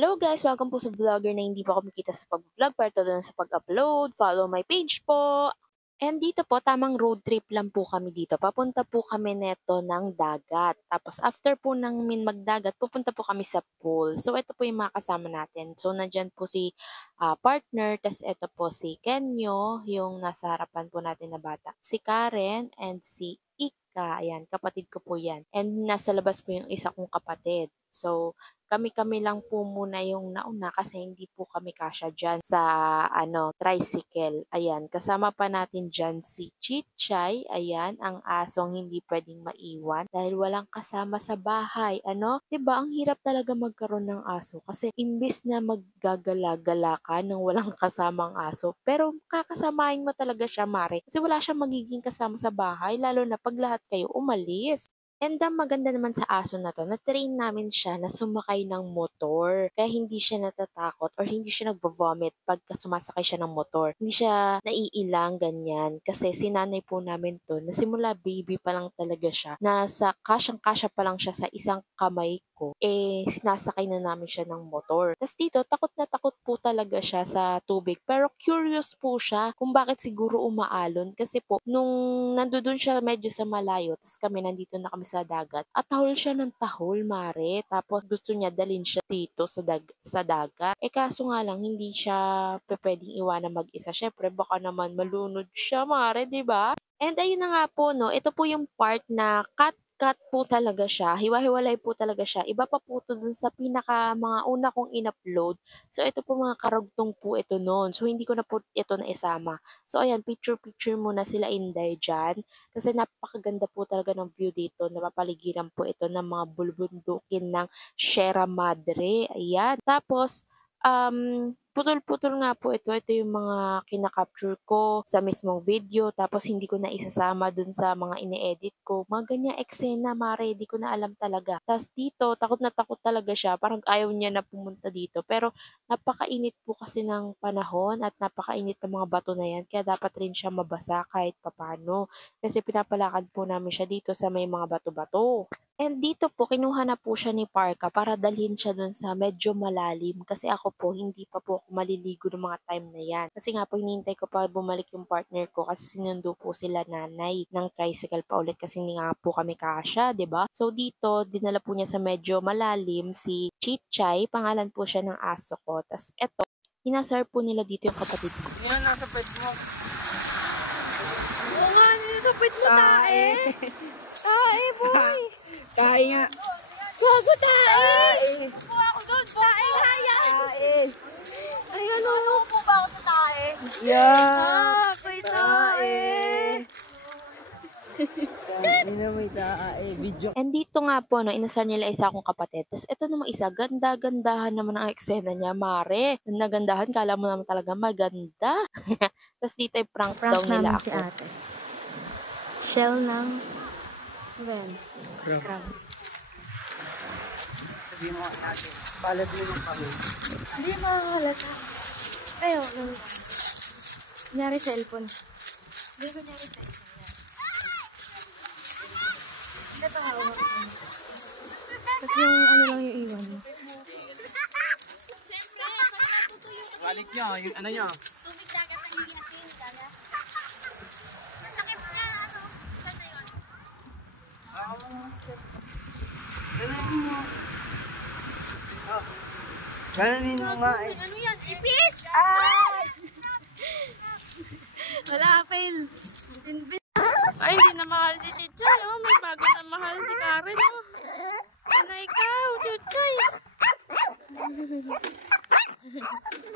Hello guys! Welcome po sa vlogger na hindi po kumikita sa pag-vlog pero todo na sa pag-upload. Follow my page po! And dito po, tamang road trip lang po kami dito. Papunta po kami neto ng dagat. Tapos after po namin magdagat, pupunta po kami sa pool. So ito po yung mga kasama natin. So nandyan po si partner, tas ito po si Kenyo, yung nasa harapan po natin na bata. Si Karen and si Ika. Ayan, kapatid ko po yan. And nasa labas po yung isa kong kapatid. So, kami-kami lang po muna yung nauna kasi hindi po kami kasya dyan sa tricycle. Ayan, kasama pa natin dyan si Chichay. Ayan, ang asong hindi pwedeng maiwan dahil walang kasama sa bahay. Diba, ang hirap talaga magkaroon ng aso kasi imbis na maggagala-gala ka nang walang kasamang aso. Pero kakasamahin mo talaga siya, Mare. Kasi wala siyang magiging kasama sa bahay lalo na pag lahat kayo umalis. And ang maganda naman sa aso na 'to, na-train namin siya na sumakay ng motor. Kaya hindi siya natatakot or hindi siya nagvo-vomit pagka sumasakay siya ng motor. Hindi siya naiilang ganyan. Kasi sinanay po namin 'to na simula baby pa lang talaga siya. Nasa kasyang-kasya pa lang siya sa isang kamay ko. Sinasakay na namin siya ng motor. Tapos dito, takot na takot po talaga siya sa tubig. Pero curious po siya kung bakit siguro umaalon. Kasi po, nung nandoon siya medyo sa malayo, tapos kami nandito na kami sa dagat, at tahol siya ng tahol, Mare. Tapos gusto niya dalhin siya dito sa dagat. Kaso nga lang, hindi siya pwedeng iwanan mag-isa. Syempre, baka naman malunod siya, Mare, di ba? And ayun na nga po, no, ito po yung part na cut po talaga siya, hiwa-hiwalay po talaga siya. Iba pa po ito dun sa mga una kong in-upload. So ito po mga karugtong po ito noon. So hindi ko na po ito naisama. So ayan, picture-picture muna sila Inday dyan. Kasi napakaganda po talaga ng view dito. Napapaligiran po ito ng mga bulbundukin ng Sierra Madre. Ayan. Tapos, putol-putol nga po ito. Ito yung mga kinakapture ko sa mismong video. Tapos hindi ko na isasama dun sa mga ini-edit ko. Mga ganyang eksena, Mare, di ko na alam talaga. Tapos dito, takot na takot talaga siya. Parang ayaw niya na pumunta dito. Pero napakainit po kasi ng panahon at napakainit ng mga bato na yan. Kaya dapat rin siya mabasa kahit papano. Kasi pinapalakad po namin siya dito sa may mga bato-bato. And dito po, kinuha na po siya ni Parka para dalhin siya dun sa medyo malalim. Kasi ako po, hindi pa po ako maliligo ng mga time na yan. Kasi nga po, hinihintay ko pa bumalik yung partner ko kasi sinundo po sila nanay ng tricycle pa ulit kasi hindi nga po kami kasya, ba diba? So dito, dinala po niya sa medyo malalim si Chichay. Pangalan po siya ng aso ko. Tapos eto, hinasar po nila dito yung kapatid ko. Yan, nasa pet mo. Oo nga, nasa pet mo tae. Tae, boy. Tae nga. Gago tae. Upo ako doon. Tae, hayan. Tae. Ay, ano? Upo ba ako sa tae? Yeah. Kay tae. Hindi na may tae. Video. And dito nga po, no, inasar nila isa akong kapatid. Tapos ito naman isa, ganda-gandahan naman ang eksena niya, Mare. Nagandahan, kala mo naman talaga maganda. Tapos dito ay prank daw nila ako. Si ate. Shell ng... Well, crab. Sabihin mo natin. Balad mo yung kami. Hindi makakalata. Ayaw. Kunyari cellphone. Hindi kunyari cellphone. Ito hawak mo. Tapos yung ano lang yung iwan mo. Balik nyo, yung ano nyo. Tubig dagat na hinatin. Nakip na ano. Saan na yun? Gananin mo. Gananin mo nga eh. Ano yan? Ipis! Ay! Wala, fail. Ay, hindi na mahal si Chichay. Oh, may bago na mahal si Karen. Oh. Ano ikaw, Chichay?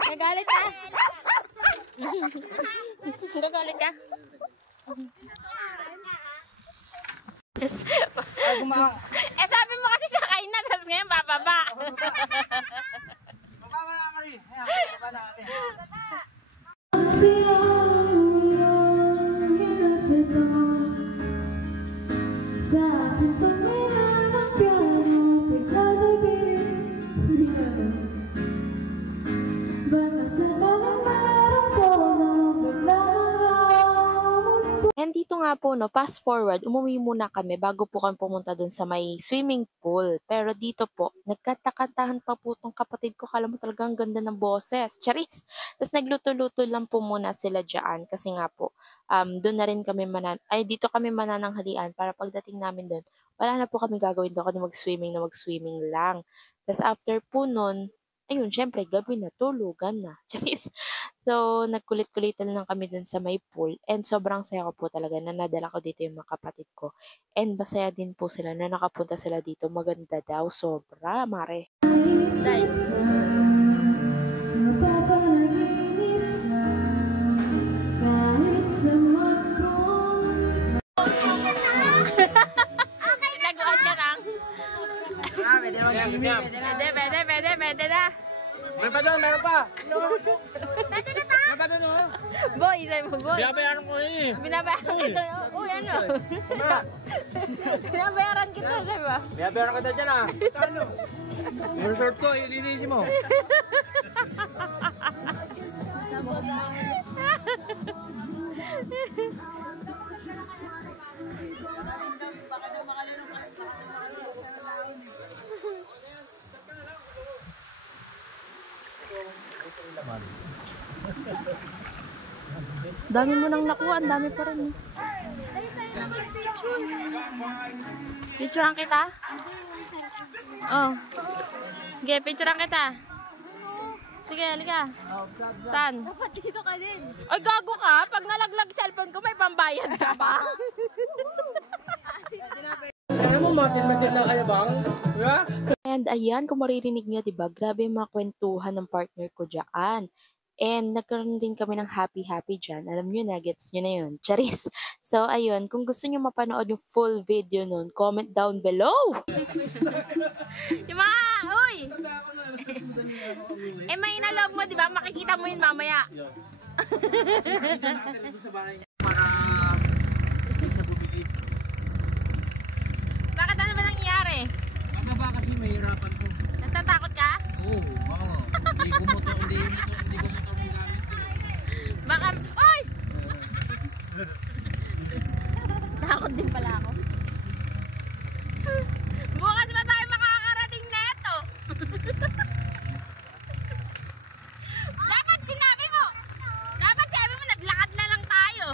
Nagalit ka? Nagalit ka? Ay, Sabi mo kasi sakay na, tapos ngayon bababa. Baba na kami. Ayan, baba na natin. And And dito nga po, no, fast forward, umuwi muna kami bago po kami pumunta dun sa may swimming pool. Pero dito po, nagkatakatahan pa po tong kapatid ko. Kala mo talagang ganda ng boses. Charis! Tapos nagluto-luto lang po muna sila dyan. Kasi nga po, doon na rin kami dito kami manananghalian para pagdating namin doon, wala na po kami gagawin doon, kundi mag-swimming lang. Tapos after po nun, ayun, syempre, gabi na, tulugan na. Charis! So, nagkulit-kulitan lang kami dun sa may pool and sobrang saya ko po talaga na nadala ko dito yung mga kapatid ko. And masaya din po sila na nakapunta sila dito. Maganda daw, sobra, mare. Day. Laguan ka lang. Pwede naman Jimmy. Pwede na. Meron pa doon, meron pa. Meron pa doon, oh. Boy, sabi mo, boy. Binabayaran ko eh. Binabayaran kita. Uy, ano? Binabayaran kita, sabi mo. Binabayaran ka dyan ah. Ano? Yung short ko, ilinisin mo. Dami mo nang nakuha, ang dami pa rin. Picturean kita? Oh. Sige, picturean kita. Sige, halika. Saan? Dapat dito ka din. Ay, gago ka. Pag nalaglag cellphone ko, may pambayad ka pa. Alam mo, masin-masin na kaya bang? Diba? And ayan, kung maririnig nyo, diba, grabe yung mga kwentuhan ng partner ko dyan. And nagkaroon din kami ng happy-happy dyan. Alam nyo na, gets nyo na yun. Charis! So, ayun, kung gusto nyo mapanood yung full video nun, comment down below! Yung mga, uy! May inalog mo, di ba? Makikita mo yun mamaya. Bakit ano ba nangyayari? Bababa kasi mahirapan ko. Natatakot ka? Oo, baka. Hindi ko motor gamit. Baka, uy! Takot din pala ako. Bukas ba tayo makakarating na ito? Dapat sinabi mo, naglakad na lang tayo.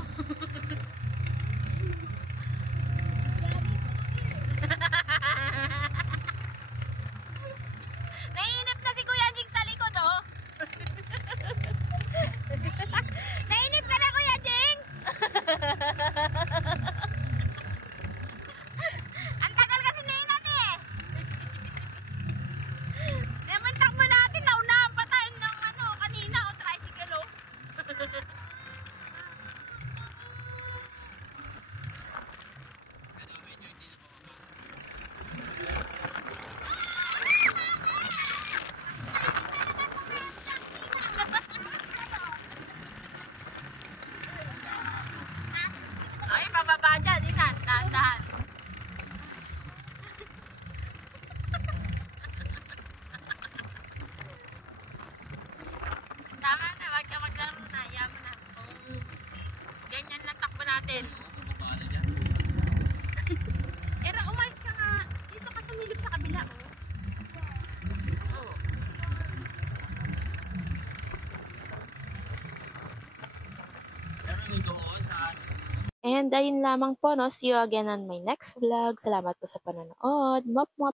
Naiinip na si Kuya Jing sa likod, oh. Nainip ka na, Kuya Jing! Ang tagal kasi nainat eh. Naman takbo natin, naunahan pa tayo ng kanina, tricycle, oh. Ay, pababa dyan, inan, dahan-dahan. Tama na, wag ka maglaro na, yaman na. Ganyan lang takbo natin. Era, umayos ka nga. Dito ka sumilip sa kabila, oh. Oh. And ayun lamang po, no? See you again on my next vlog. Salamat po sa panonood. Mwap, mwap.